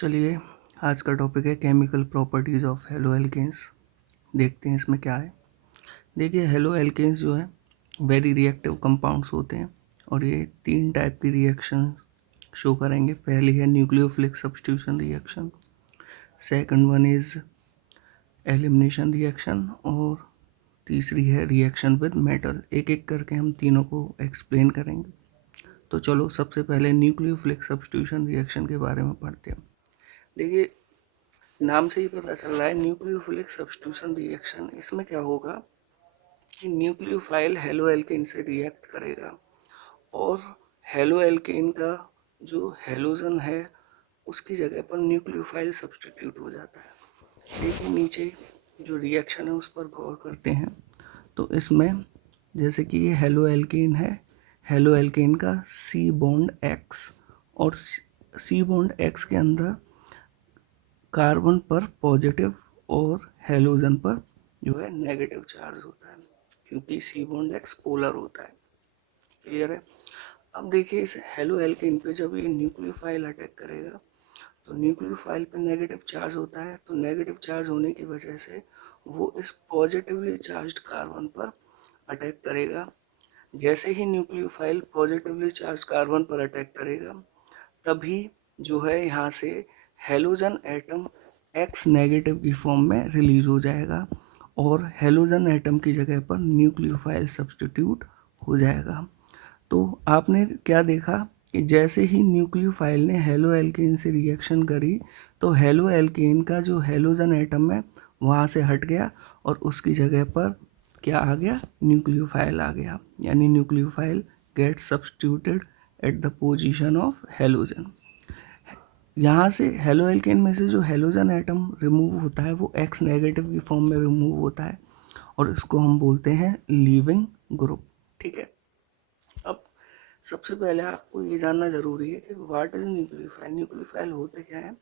चलिए, आज का टॉपिक है chemical properties of haloalkanes. देखते हैं इसमें क्या है। देखिए, हेलो एल्केन्स जो है वेरी रिएक्टिव कंपाउंड्स होते हैं और ये 3 टाइप की रिएक्शन शो करेंगे। पहली है nucleophilic substitution reaction, second one is elimination reaction और तीसरी है रिएक्शन विद मेटल। एक एक करके हम तीनों को एक्सप्लेन करेंगे। तो चलो, सबसे पहले न्यूक्लियोफिलिक सब्स्टिट्यूशन रिएक्शन के बारे में पढ़ते हैं। देखिए, नाम से ही पता चल रहा है न्यूक्लियोफिलिक सब्स्टिट्यूशन रिएक्शन। इसमें क्या होगा कि न्यूक्लियोफाइल हेलो एल्केन से रिएक्ट करेगा और हेलो एल्केन का जो हेलोजन है उसकी जगह पर न्यूक्लियोफाइल सब्स्टिट्यूट हो जाता है। लेकिन नीचे जो रिएक्शन है उस पर गौर करते हैं तो इसमें जैसे कि ये हेलो एल्केन है, हेलो एल्केन का सी बॉन्ड एक्स और सी बॉन्ड एक्स के अंदर कार्बन पर पॉजिटिव और हेलोजन पर जो है नेगेटिव चार्ज होता है, क्योंकि सी बॉन्ड एक्स पोलर होता है। क्लियर है। अब देखिए, इस हेलो एल्केन पे जब ये न्यूक्लियोफाइल अटैक करेगा तो न्यूक्लियोफाइल पे नेगेटिव चार्ज होता है, तो नेगेटिव चार्ज होने की वजह से वो इस पॉजिटिवली चार्ज्ड कार्बन पर अटैक करेगा। जैसे ही न्यूक्लियोफाइल पॉजिटिवली चार्ज कार्बन पर अटैक करेगा तभी जो है यहाँ से हेलोजन एटम एक्स नेगेटिव की फॉर्म में रिलीज हो जाएगा और हेलोजन एटम की जगह पर न्यूक्लियोफाइल सब्स्टिट्यूट हो जाएगा। तो आपने क्या देखा कि जैसे ही न्यूक्लियोफाइल ने हेलो एल्केन से रिएक्शन करी तो हेलो एल्केन का जो हेलोजन एटम है वहाँ से हट गया और उसकी जगह पर क्या आ गया, न्यूक्लियोफाइल आ गया, यानी nucleophile get substituted at the position of halogen. यहाँ से हेलो एल्केन में से जो हेलोजन एटम रिमूव होता है वो एक्स नेगेटिव की फॉर्म में रिमूव होता है और इसको हम बोलते हैं लीविंग ग्रुप। ठीक है। अब सबसे पहले आपको ये जानना जरूरी है कि व्हाट इज न्यूक्लियोफाइल। न्यूक्लियोफाइल होते क्या है।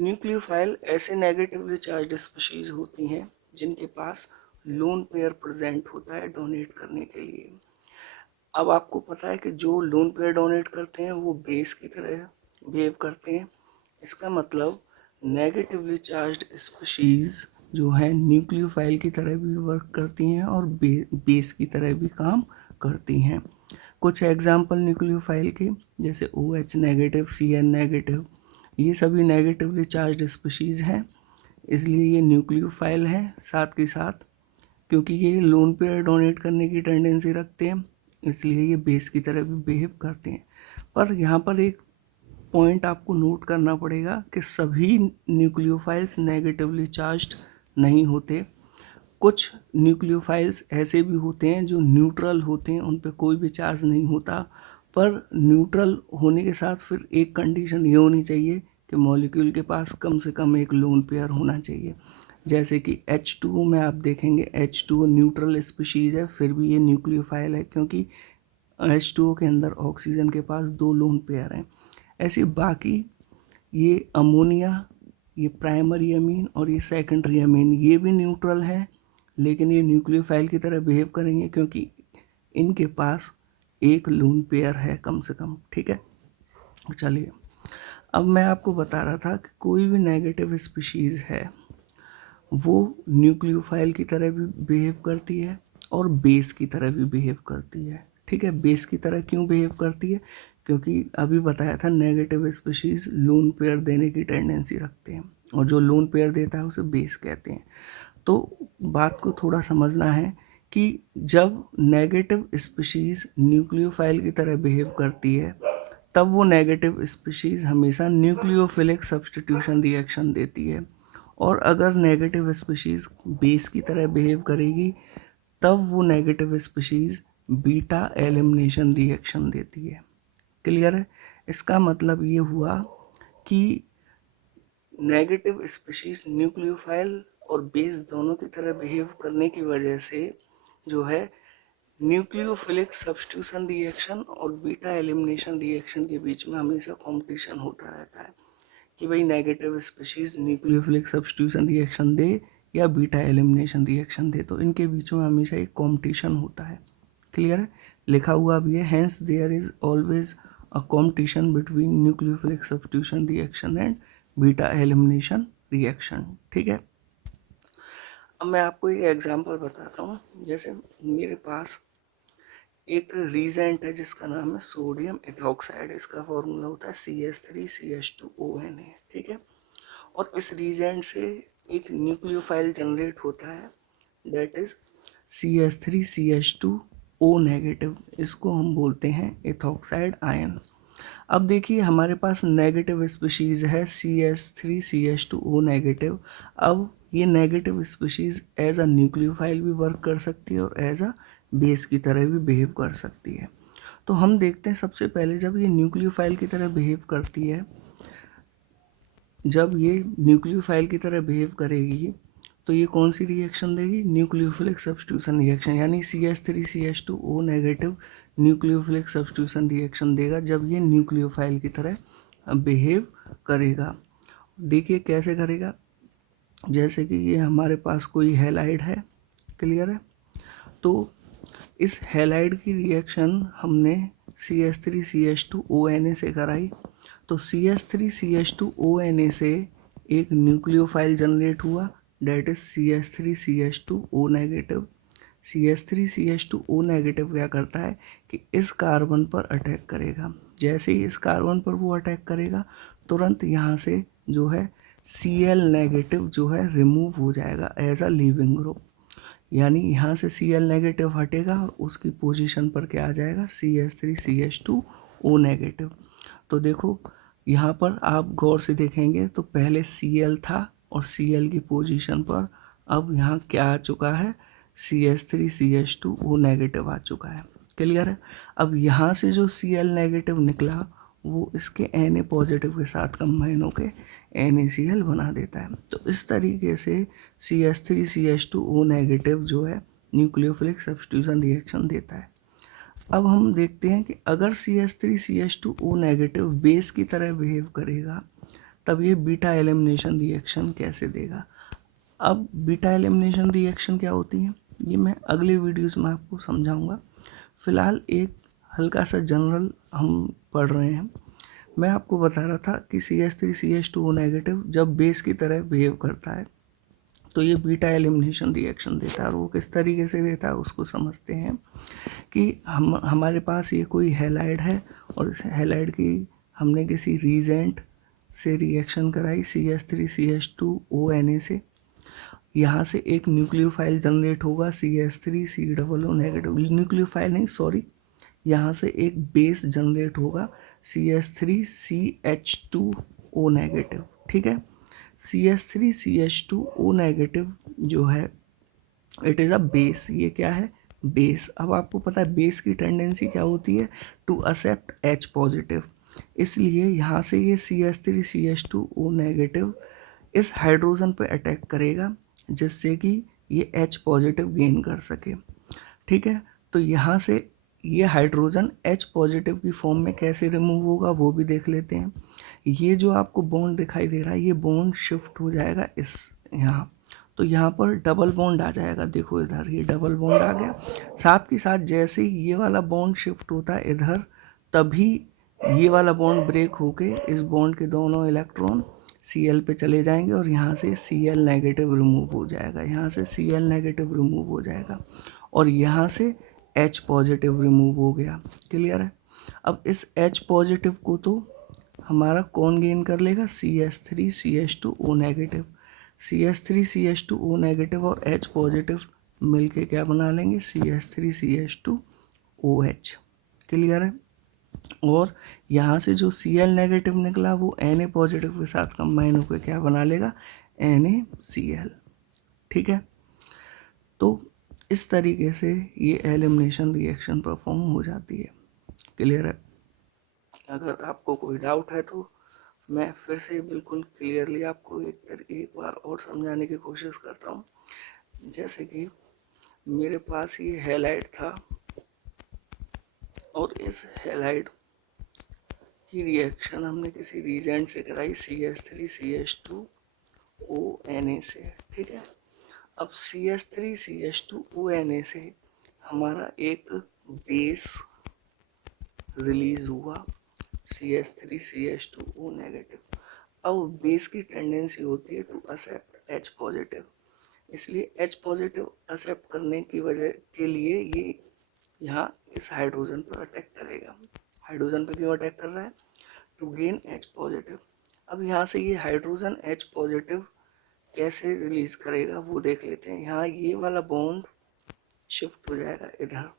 न्यूक्लियोफाइल ऐसे नेगेटिवली चार्ज स्पीशीज होती हैं जिनके पास लोन पेयर प्रेजेंट होता है डोनेट करने के लिए। अब आपको पता है कि जो लोन पेयर डोनेट करते हैं वो बेस की तरह बिहेव करते हैं। इसका मतलब नेगेटिवली चार्ज्ड स्पीशीज जो है न्यूक्लियोफाइल की तरह भी वर्क करती हैं और बेस की तरह भी काम करती हैं। कुछ एग्जाम्पल न्यूक्लियोफाइल के जैसे OH नेगेटिव, CN नेगेटिव, ये सभी नेगेटिवली चार्ज्ड स्पीशीज हैं, इसलिए ये न्यूक्लियोफाइल हैं। साथ के साथ क्योंकि ये लोन पेयर डोनेट करने की टेंडेंसी रखते हैं इसलिए ये बेस की तरह भी बिहेव करते हैं। पर यहाँ पर एक पॉइंट आपको नोट करना पड़ेगा कि सभी न्यूक्लियोफाइल्स नेगेटिवली चार्ज्ड नहीं होते। कुछ न्यूक्लियोफाइल्स ऐसे भी होते हैं जो न्यूट्रल होते हैं, उन पर कोई भी चार्ज नहीं होता। पर न्यूट्रल होने के साथ फिर एक कंडीशन ये होनी चाहिए कि मॉलिक्यूल के पास कम से कम एक लोन पेयर होना चाहिए। जैसे कि H2O में आप देखेंगे H2O न्यूट्रल स्पीशीज़ है फिर भी ये न्यूक्लियोफाइल है, क्योंकि H2O के अंदर ऑक्सीजन के पास 2 लोन पेयर हैं। ऐसे बाकी ये अमोनिया, ये प्राइमरी अमीन और ये सेकेंडरी अमीन, ये भी न्यूट्रल है लेकिन ये न्यूक्लियोफाइल की तरह बिहेव करेंगे क्योंकि इनके पास एक लोन पेयर है कम से कम। ठीक है। चलिए, अब मैं आपको बता रहा था कि कोई भी नेगेटिव स्पीशीज़ है वो न्यूक्लियोफाइल की तरह भी बिहेव करती है और बेस की तरह भी बिहेव करती है। ठीक है। बेस की तरह क्यों बिहेव करती है, क्योंकि अभी बताया था नेगेटिव स्पीशीज लोन पेयर देने की टेंडेंसी रखते हैं और जो लोन पेयर देता है उसे बेस कहते हैं। तो बात को थोड़ा समझना है कि जब नेगेटिव स्पीशीज न्यूक्लियोफाइल की तरह बिहेव करती है तब वो नेगेटिव स्पीशीज हमेशा न्यूक्लियोफिलिक सब्स्टिट्यूशन रिएक्शन देती है, और अगर नेगेटिव स्पीशीज बेस की तरह बिहेव करेगी तब वो negative species beta elimination reaction देती है। क्लियर है। इसका मतलब ये हुआ कि नेगेटिव स्पीशीज न्यूक्लियोफाइल और बेस दोनों की तरह बिहेव करने की वजह से जो है न्यूक्लियोफिलिक सब्स्टिट्यूशन रिएक्शन और बीटा एलिमिनेशन रिएक्शन के बीच में हमेशा कंपटीशन होता रहता है कि भाई negative species nucleophilic substitution reaction दे या बीटा एलिमिनेशन रिएक्शन दे, तो इनके बीच में हमेशा एक कंपटीशन होता है। क्लियर है। लिखा हुआ भी है, hence there is always a competition between nucleophilic substitution reaction and beta elimination reaction. ठीक है, अब मैं आपको एक एग्जांपल बताता हूँ। जैसे मेरे पास एक रीजेंट है जिसका नाम है सोडियम इथॉक्साइड, इसका फॉर्मूला होता है CH3CH2ONA। ठीक है, और इस रीजेंट से एक न्यूक्लियोफाइल जनरेट होता है, दैट इज CH3CH2O नेगेटिव, इसको हम बोलते हैं इथॉक्साइड आयन। अब देखिए हमारे पास नेगेटिव स्पीशीज है CH3CH2O नेगेटिव। अब ये negative species as a nucleophile भी वर्क कर सकती है और एज अ बेस की तरह भी बिहेव कर सकती है। तो हम देखते हैं सबसे पहले जब ये न्यूक्लियोफाइल की तरह बिहेव करती है, जब ये न्यूक्लियोफाइल की तरह बिहेव करेगी तो ये कौन सी रिएक्शन देगी, न्यूक्लियोफिलिक सब्स्टिट्यूशन रिएक्शन, यानी CH3CH2O negative nucleophilic substitution reaction देगा जब ये न्यूक्लियोफाइल की तरह बिहेव करेगा। देखिए कैसे करेगा, जैसे कि ये हमारे पास कोई हैलाइड है, क्लियर है, तो इस हैलाइड की रिएक्शन हमने CH3CH2ONA से कराई, तो CH3CH2ONA से एक न्यूक्लियोफाइल जनरेट हुआ, that is CH3CH2O negative. CH3CH2O negative क्या करता है कि इस कार्बन पर अटैक करेगा, जैसे ही इस कार्बन पर वो अटैक करेगा तुरंत यहाँ से जो है Cl नेगेटिव जो है रिमूव हो जाएगा एज अ लीविंग ग्रुप, यानी यहाँ से Cl नेगेटिव हटेगा और उसकी पोजीशन पर क्या आ जाएगा, CH3CH2O नेगेटिव। तो देखो यहाँ पर आप गौर से देखेंगे तो पहले Cl था और Cl की पोजीशन पर अब यहाँ क्या आ चुका है, CH3CH2O नेगेटिव आ चुका है, क्लियर है। अब यहाँ से जो Cl नेगेटिव निकला वो इसके Na पॉजिटिव के साथ कंबाइन होकर NaCl बना देता है। तो इस तरीके से CH3CH2O नेगेटिव जो है न्यूक्लियोफिलिक सब्स्टिट्यूशन रिएक्शन देता है। अब हम देखते हैं कि अगर CH3CH2O नेगेटिव बेस की तरह बिहेव करेगा तब ये बीटा एलिमिनेशन रिएक्शन कैसे देगा। अब बीटा एलिमिनेशन रिएक्शन क्या होती है ये मैं अगले वीडियोस में आपको समझाऊंगा। फिलहाल एक हल्का सा जनरल हम पढ़ रहे हैं। मैं आपको बता रहा था कि CH3CH2O नेगेटिव जब बेस की तरह बिहेव करता है तो ये बीटा एलिमिनेशन रिएक्शन देता है, और वो किस तरीके से देता है उसको समझते हैं। कि हमारे पास ये कोई हैलाइड है और इस हैलाइड की हमने किसी रीजेंट से रिएक्शन कराई CH3CH2ONA से, यहाँ से एक न्यूक्लियोफाइल जनरेट होगा CH3COO नेगेटिव, न्यूक्लियोफाइल नहीं सॉरी, यहाँ से एक बेस जनरेट होगा CH3CH2O नेगेटिव। ठीक है, CH3CH2O नेगेटिव जो है इट इज़ अ बेस, ये क्या है, बेस। अब आपको पता है बेस की टेंडेंसी क्या होती है, टू एक्सेप्ट H पॉजिटिव, इसलिए यहाँ से ये CH3CH2O नेगेटिव इस हाइड्रोजन पे अटैक करेगा जिससे कि ये H पॉजिटिव गेन कर सके। ठीक है, तो यहाँ से ये हाइड्रोजन H पॉजिटिव की फॉर्म में कैसे रिमूव होगा वो भी देख लेते हैं। ये जो आपको बॉन्ड दिखाई दे रहा है ये बॉन्ड शिफ्ट हो जाएगा इस यहाँ, तो यहाँ पर डबल बॉन्ड आ जाएगा, देखो इधर ये डबल बॉन्ड आ गया। साथ के साथ जैसे ही ये वाला बॉन्ड शिफ्ट होता है इधर, तभी ये वाला बॉन्ड ब्रेक होके इस बॉन्ड के दोनों इलेक्ट्रॉन Cl पे चले जाएंगे और यहाँ से Cl नेगेटिव रिमूव हो जाएगा, यहाँ से Cl नेगेटिव रिमूव हो जाएगा और यहाँ से H पॉजिटिव रिमूव हो गया, क्लियर है। अब इस H पॉजिटिव को तो हमारा कौन गेन कर लेगा, CH3CH2O नेगेटिव। CH3CH2O नेगेटिव और H पॉजिटिव मिलके क्या बना लेंगे, CH3CH2OH, क्लियर है। और यहाँ से जो Cl नेगेटिव निकला वो Na पॉजिटिव के साथ कंबाइन होकर क्या बना लेगा, NaCl। ठीक है, तो इस तरीके से ये एलिमिनेशन रिएक्शन परफॉर्म हो जाती है, क्लियर है। अगर आपको कोई डाउट है तो मैं फिर से बिल्कुल क्लियरली आपको एक बार और समझाने की कोशिश करता हूँ। जैसे कि मेरे पास ये हैलाइड था और इस हैलाइड की रिएक्शन हमने किसी रीजेंट से कराई CH3CH2ONA से। ठीक है, अब CH3CH2ONA से हमारा एक बेस रिलीज हुआ CH3CH2O नेगेटिव। अब बेस की टेंडेंसी होती है टू एक्सेप्ट H पॉजिटिव, इसलिए H पॉजिटिव एक्सेप्ट करने की वजह के लिए ये यहाँ इस हाइड्रोजन पर अटैक करेगा। हाइड्रोजन पर क्यों अटैक कर रहा है? To gain H positive. अब यहाँ से ये हाइड्रोजन H पॉजिटिव कैसे रिलीज करेगा वो देख लेते हैं। यहाँ ये वाला बॉन्ड शिफ्ट हो जाएगा इधर,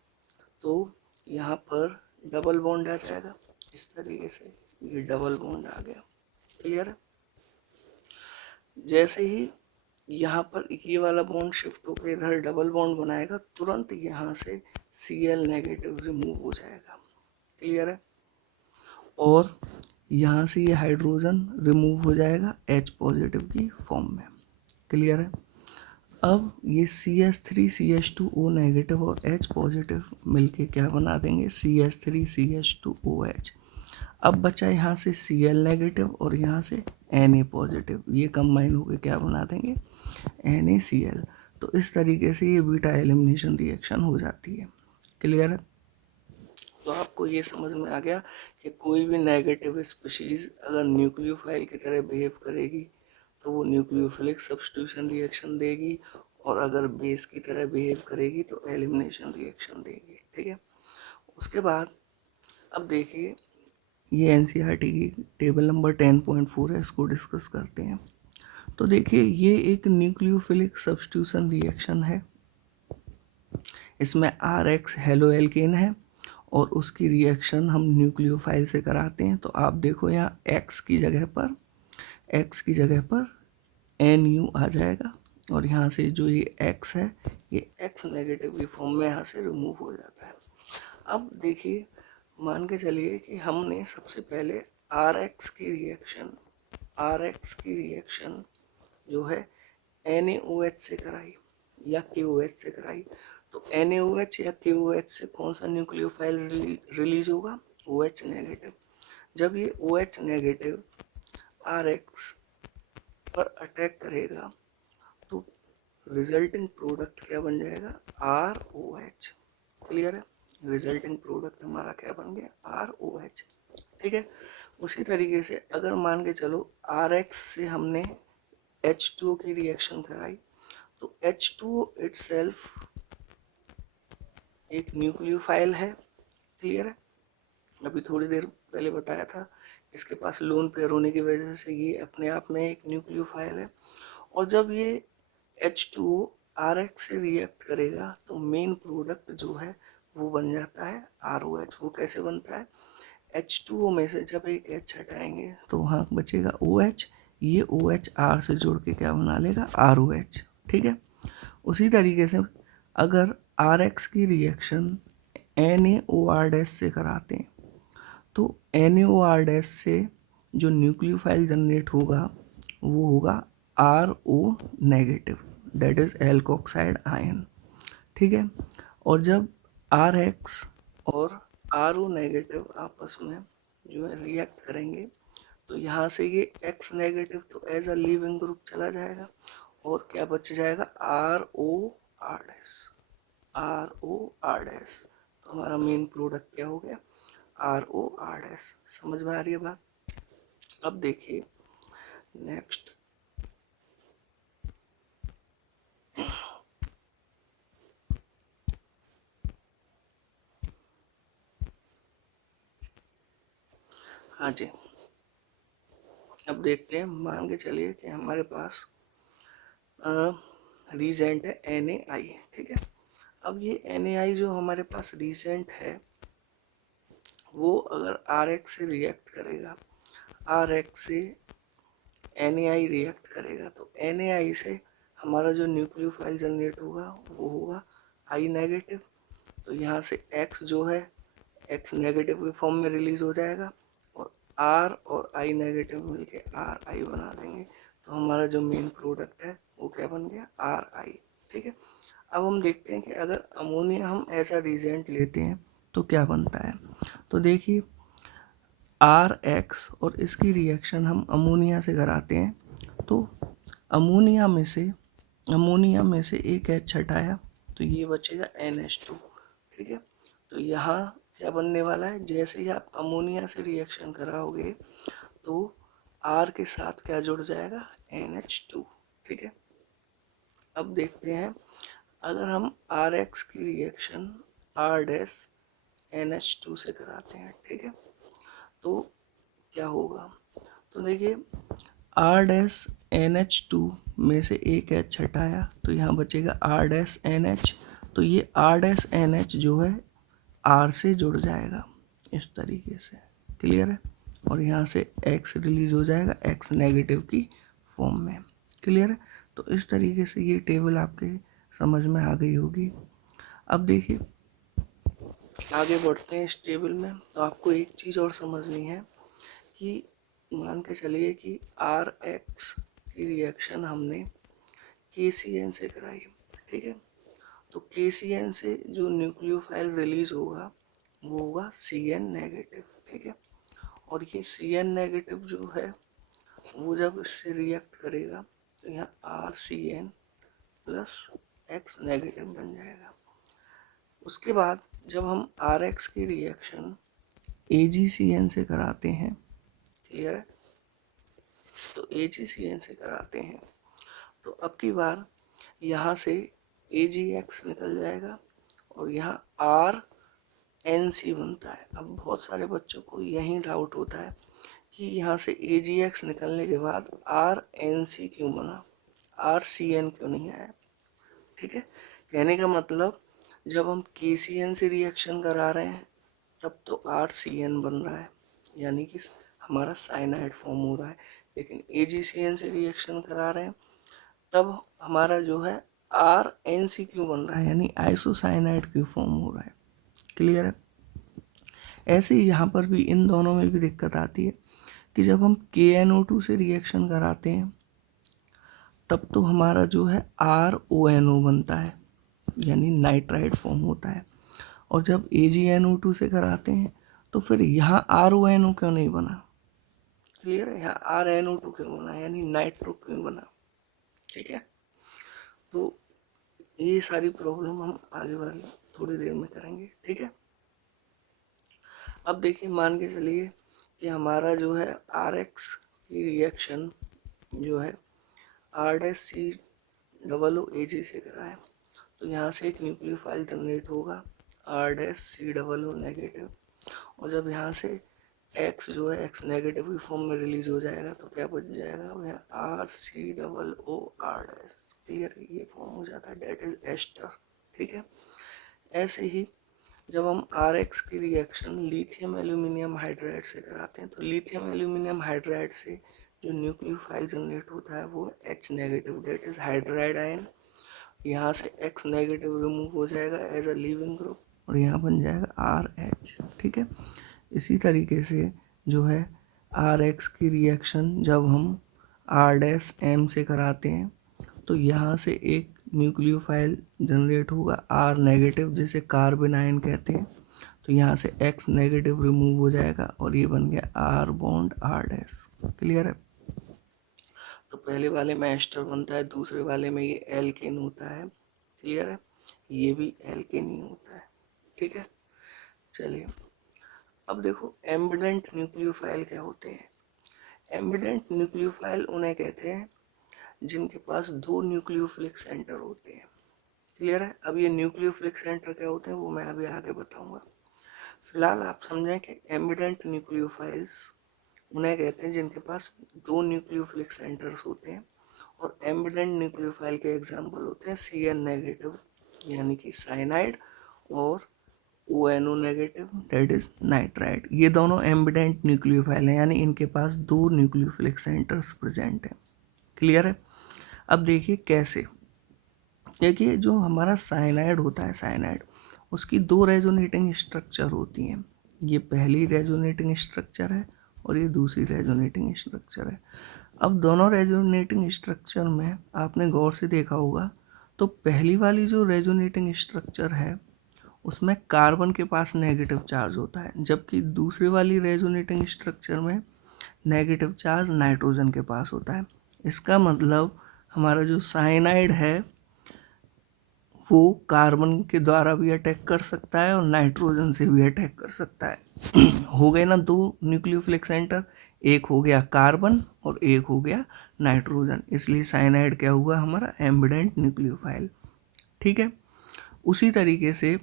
तो यहाँ पर डबल बॉन्ड आ जाएगा इस तरीके से, ये डबल बॉन्ड आ गया। क्लियर है? जैसे ही यहाँ पर ये वाला बॉन्ड शिफ्ट होकर इधर डबल बॉन्ड बनाएगा, तुरंत यहाँ से Cl नेगेटिव रिमूव हो जाएगा। क्लियर है? और यहाँ से ये हाइड्रोजन रिमूव हो जाएगा H पॉजिटिव की फॉर्म में। क्लियर है? अब ये CH3 CH2O नेगेटिव और H पॉजिटिव मिलके क्या बना देंगे? CH3 CH2OH। अब बचा यहाँ से Cl नेगेटिव और यहाँ से Na पॉजिटिव, ये कंबाइन होकर क्या बना देंगे? NaCl। तो इस तरीके से ये बीटा एलिमिनेशन रिएक्शन हो जाती है। क्लियर है? तो आपको ये समझ में आ गया कि कोई भी नेगेटिव स्पीशीज अगर न्यूक्लियोफाइल की तरह बिहेव करेगी तो वो न्यूक्लियोफिलिक सब्स्टिट्यूशन रिएक्शन देगी, और अगर बेस की तरह बिहेव करेगी तो एलिमिनेशन रिएक्शन देगी। ठीक है? उसके बाद अब देखिए, ये एनसीईआरटी की टेबल नंबर 10.4 है, इसको डिस्कस करते हैं। तो देखिए, ये एक न्यूक्लियोफिलिक सब्स्टिट्यूशन रिएक्शन है। इसमें RX हेलो एल्केन है और उसकी रिएक्शन हम न्यूक्लियोफाइल से कराते हैं। तो आप देखो यहाँ X की जगह पर NU आ जाएगा, और यहाँ से जो ये X है ये X नेगेटिव की फॉर्म में यहाँ से रिमूव हो जाता है। अब देखिए, मान के चलिए कि हमने सबसे पहले RX की रिएक्शन जो है NaOH से कराई या KOH से कराई। तो NaOH या KOH से कौन सा न्यूक्लियोफाइल रिलीज होगा? OH negative. जब ये OH नेगेटिव RX पर अटैक करेगा तो रिजल्टिंग प्रोडक्ट क्या बन जाएगा? ROH। क्लियर है? रिजल्टिंग प्रोडक्ट हमारा क्या बन गया? ROH। ठीक है? उसी तरीके से अगर मान के चलो RX से हमने H2O की रिएक्शन कराई, तो H2O इटसेल्फ एक न्यूक्लियोफाइल है। क्लियर है? अभी थोड़ी देर पहले बताया था, इसके पास लोन पेयर होने की वजह से ये अपने आप में एक न्यूक्लियोफाइल है। और जब ये H2O RX से रिएक्ट करेगा तो मेन प्रोडक्ट जो है वो बन जाता है ROH। वो कैसे बनता है? H2O में से जब एक H हटाएंगे तो वहाँ बचेगा OH, ये OH R से जोड़ के क्या बना लेगा? ROH। ठीक है? उसी तरीके से अगर RX की रिएक्शन NaOR- से कराते हैं तो NaOR- से जो न्यूक्लियोफाइल जनरेट होगा वो होगा RO negative, that is alkoxide ion. ठीक है? और जब RX और RO नेगेटिव आपस में जो है रिएक्ट करेंगे तो यहाँ से ये X नेगेटिव तो एज अ लीविंग ग्रुप चला जाएगा, और क्या बच जाएगा? ROR। तो हमारा मेन प्रोडक्ट क्या हो गया? ROR। समझ में आ रही है बात? अब देखिए नेक्स्ट, हाँ जी, अब देखते हैं। मान के चलिए कि हमारे पास रीजेंट है Na। ठीक है? अब ये Na जो हमारे पास रीजेंट है वो अगर RX से रिएक्ट करेगा, RX से Na रिएक्ट करेगा, तो Na से हमारा जो न्यूक्लियोफाइल जनरेट होगा वो होगा I नेगेटिव। तो यहाँ से X जो है X नेगेटिव के फॉर्म में रिलीज हो जाएगा, और R और I नेगेटिव मिलके RI बना देंगे। तो हमारा जो मेन प्रोडक्ट है वो क्या बन गया? RI। ठीक है? अब हम देखते हैं कि अगर अमोनिया हम ऐसा रिजेंट लेते हैं तो क्या बनता है। तो देखिए, RX और इसकी रिएक्शन हम अमोनिया से कराते हैं तो अमोनिया में से एक H हटाया तो ये बचेगा NH2। ठीक है? तो यहाँ क्या बनने वाला है? जैसे ही आप अमोनिया से रिएक्शन कराओगे तो R के साथ क्या जुड़ जाएगा, NH2, ठीक है। अब देखते हैं अगर हम RX की रिएक्शन R डैश NH2 से कराते हैं, ठीक है, तो क्या होगा। तो देखिए R डैश NH2 में से एक H हटाया तो यहाँ बचेगा R डैश NH, तो ये R डैश NH जो है R से जुड़ जाएगा इस तरीके से, क्लियर है, और यहाँ से X रिलीज हो जाएगा X नेगेटिव की फॉर्म में, क्लियर है। तो इस तरीके से ये टेबल आपके समझ में आ गई होगी। अब देखिए आगे बढ़ते हैं इस टेबल में, तो आपको एक चीज़ और समझनी है कि मान के चलिए कि RX की रिएक्शन हमने KCN से कराई, ठीक है, तो KCN से जो न्यूक्लियोफाइल रिलीज होगा वो होगा CN नेगेटिव, ठीक है, और ये CN नेगेटिव जो है वो जब इससे रिएक्ट करेगा तो यहाँ RCN प्लस X नेगेटिव बन जाएगा। उसके बाद जब हम RX की रिएक्शन AgCN से कराते हैं, क्लियर है, तो AgCN से कराते हैं तो अब की बार यहाँ से AgX निकल जाएगा और यहाँ RNC बनता है। अब बहुत सारे बच्चों को यही डाउट होता है कि यहाँ से AgX निकलने के बाद RNC क्यों बना, RCN क्यों नहीं आया, ठीक है। कहने का मतलब जब हम KCN से रिएक्शन करा रहे हैं तब तो RCN बन रहा है, यानी कि हमारा साइनाइड फॉर्म हो रहा है, लेकिन AgCN से रिएक्शन करा रहे हैं तब हमारा जो है RNC क्यों बन रहा है, यानी आइसोसाइनाइड क्यों फॉर्म हो रहा है, क्लियर है। ऐसे ही यहाँ पर भी इन दोनों में भी दिक्कत आती है कि जब हम KNO2 से रिएक्शन कराते हैं तब तो हमारा जो है RONO बनता है, यानी नाइट्राइड फॉर्म होता है, और जब AgNO2 से कराते हैं तो फिर यहाँ RONO क्यों नहीं बना, क्लियर है, यहाँ RNO2 क्यों बना, यानी नाइट्रो क्यों बना, ठीक है। तो ये सारी प्रॉब्लम हम आगे वाली थोड़ी देर में करेंगे, ठीक है। अब देखिए मान के चलिए कि हमारा जो है RX की रिएक्शन जो है R'(C)OO से कराए तो यहाँ से एक न्यूक्लियोफाइल जनरेट होगा R'(C)OO नेगेटिव, और जब यहाँ से X जो है X नेगेटिव की फॉर्म में रिलीज हो जाएगा तो क्या बच जाएगा, यहाँ RCOOR', क्लियर, ये फॉर्म हो जाता है, डेट इज एस्टर, ठीक है। ऐसे ही जब हम RX की रिएक्शन लिथियम एल्यूमिनियम हाइड्राइड से कराते हैं तो लिथियम एल्यूमिनियम हाइड्राइड से जो न्यूक्लियोफाइल जनरेट होता है वो H negative, that is hydride ion, यहाँ से X नेगेटिव रिमूव हो जाएगा एज अ लीविंग ग्रुप और यहाँ बन जाएगा RH, ठीक है। इसी तरीके से जो है RX की रिएक्शन जब हम R'(M) से कराते हैं तो यहाँ से एक न्यूक्लियोफाइल जनरेट होगा R नेगेटिव जिसे कार्बन आयन कहते हैं, तो यहाँ से X नेगेटिव रिमूव हो जाएगा और ये बन गया R बॉन्ड R', क्लियर है। तो पहले वाले में एस्टर बनता है, दूसरे वाले में ये एल्केन होता है, क्लियर है, ये भी एल्केन ही होता है, ठीक है। चलिए अब देखो एम्बिडेंट न्यूक्लियोफाइल क्या होते हैं। एम्बिडेंट न्यूक्लियोफाइल उन्हें कहते हैं जिनके पास दो न्यूक्लियोफिलिक सेंटर होते हैं, क्लियर है। अब ये न्यूक्लियोफिलिक सेंटर क्या होते हैं वो मैं अभी आगे बताऊंगा। फिलहाल आप समझें कि एम्बिडेंट न्यूक्लियोफाइल्स उन्हें कहते हैं जिनके पास दो न्यूक्लियोफिलिक सेंटर्स होते हैं, और एम्बिडेंट न्यूक्लियोफाइल के एग्जांपल होते हैं CN नेगेटिव यानी कि साइनाइड और ONO negative that is nitride, ये दोनों एम्बिडेंट न्यूक्लियोफाइल हैं, यानी इनके पास दो न्यूक्लियोफिलिक सेंटर्स प्रेजेंट हैं, क्लियर है। अब देखिए कैसे, देखिए जो हमारा साइनाइड होता है, साइनाइड उसकी दो रेजोनेटिंग स्ट्रक्चर होती हैं, ये पहली रेजोनेटिंग स्ट्रक्चर है और ये दूसरी रेजोनेटिंग स्ट्रक्चर है। अब दोनों रेजोनेटिंग स्ट्रक्चर में आपने गौर से देखा होगा तो पहली वाली जो रेजोनेटिंग स्ट्रक्चर है उसमें कार्बन के पास नेगेटिव चार्ज होता है, जबकि दूसरी वाली रेजोनेटिंग स्ट्रक्चर में नेगेटिव चार्ज नाइट्रोजन के पास होता है। इसका मतलब हमारा जो साइनाइड है वो कार्बन के द्वारा भी अटैक कर सकता है और नाइट्रोजन से भी अटैक कर सकता है। हो गए ना दो न्यूक्लियोफिलिक सेंटर, एक हो गया कार्बन और एक हो गया नाइट्रोजन, इसलिए साइनाइड क्या हुआ हमारा एम्बिडेंट न्यूक्लियोफाइल। ठीक है, उसी तरीके से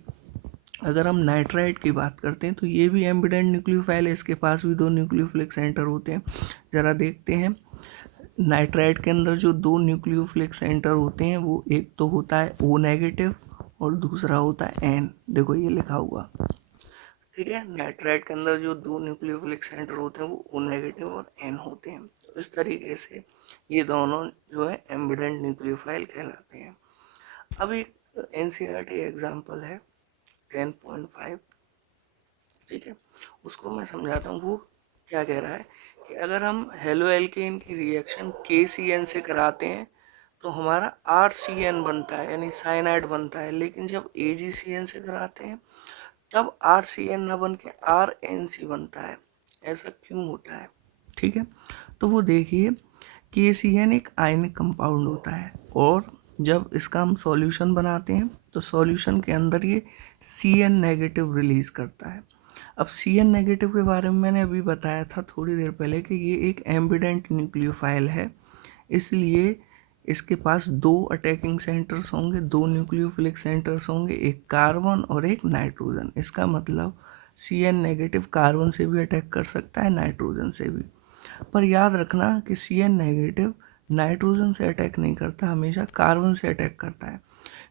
अगर हम नाइट्राइड की बात करते हैं तो ये भी एम्बिडेंट न्यूक्लियोफाइल है, इसके पास भी 2 न्यूक्लियोफिलिक सेंटर होते हैं। ज़रा देखते हैं नाइट्राइड के अंदर जो 2 न्यूक्लियोफिलिक सेंटर होते हैं वो एक तो होता है O नेगेटिव और दूसरा होता है N। देखो ये लिखा हुआ, ठीक है, नाइट्राइड के अंदर जो 2 न्यूक्लियोफिलिक सेंटर होते हैं वो O नेगेटिव और N होते हैं। तो इस तरीके से ये दोनों जो है एम्बिडेंट न्यूक्लियोफाइल कहलाते हैं। अब एक NCERT एग्जाम्पल है 10.5, ठीक है, उसको मैं समझाता हूँ। वो क्या कह रहा है कि अगर हम हेलो एल्केन की रिएक्शन KCN से कराते हैं तो हमारा RCN बनता है, यानी साइनाइड बनता है, लेकिन जब AgCN से कराते हैं तब RCN ना बन के RNC बनता है। ऐसा क्यों होता है? ठीक है, तो वो देखिए KCN एक आयनिक कंपाउंड होता है और जब इसका हम सॉल्यूशन बनाते हैं तो सॉल्यूशन के अंदर ये CN नेगेटिव रिलीज करता है। अब CN नेगेटिव के बारे में मैंने अभी बताया था थोड़ी देर पहले कि ये एक एम्बिडेंट न्यूक्लियोफाइल है, इसलिए इसके पास 2 अटैकिंग सेंटर्स होंगे, 2 न्यूक्लियोफिलिक सेंटर्स होंगे, एक कार्बन और एक नाइट्रोजन। इसका मतलब CN नेगेटिव कार्बन से भी अटैक कर सकता है, नाइट्रोजन से भी। पर याद रखना कि CN नेगेटिव नाइट्रोजन से अटैक नहीं करता, हमेशा कार्बन से अटैक करता है,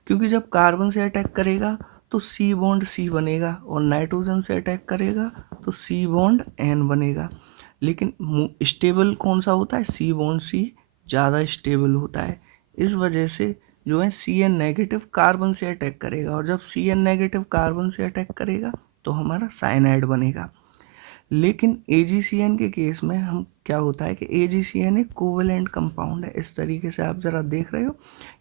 क्योंकि जब कार्बन से अटैक करेगा तो C बॉन्ड C बनेगा और नाइट्रोजन से अटैक करेगा तो C बॉन्ड N बनेगा। लेकिन स्टेबल कौन सा होता है? C बॉन्ड C ज़्यादा स्टेबल होता है। इस वजह से जो है CN नेगेटिव कार्बन से अटैक करेगा और जब CN नेगेटिव कार्बन से अटैक करेगा तो हमारा साइनाइड बनेगा। लेकिन AgCN के केस में हम क्या होता है कि AgCN एक कोवेलेंट कंपाउंड है। इस तरीके से आप ज़रा देख रहे हो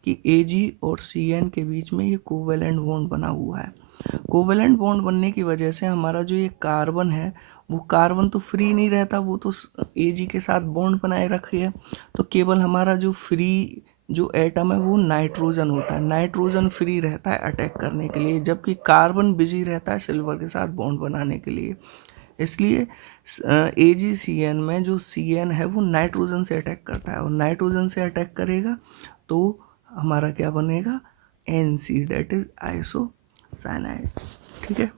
कि Ag और Cn के बीच में ये कोवेलेंट बॉन्ड बना हुआ है। कोवेलेंट बॉन्ड बनने की वजह से हमारा जो ये कार्बन है वो कार्बन तो फ्री नहीं रहता, वो तो Ag के साथ बॉन्ड बनाए रखे है, तो केवल हमारा जो फ्री जो एटम है वो नाइट्रोजन होता है। नाइट्रोजन फ्री रहता है अटैक करने के लिए, जबकि कार्बन बिजी रहता है सिल्वर के साथ बॉन्ड बनाने के लिए। इसलिए AgCN में जो CN है वो नाइट्रोजन से अटैक करता है और नाइट्रोजन से अटैक करेगा तो हमारा क्या बनेगा? NC, that is isocyanide. ठीक है।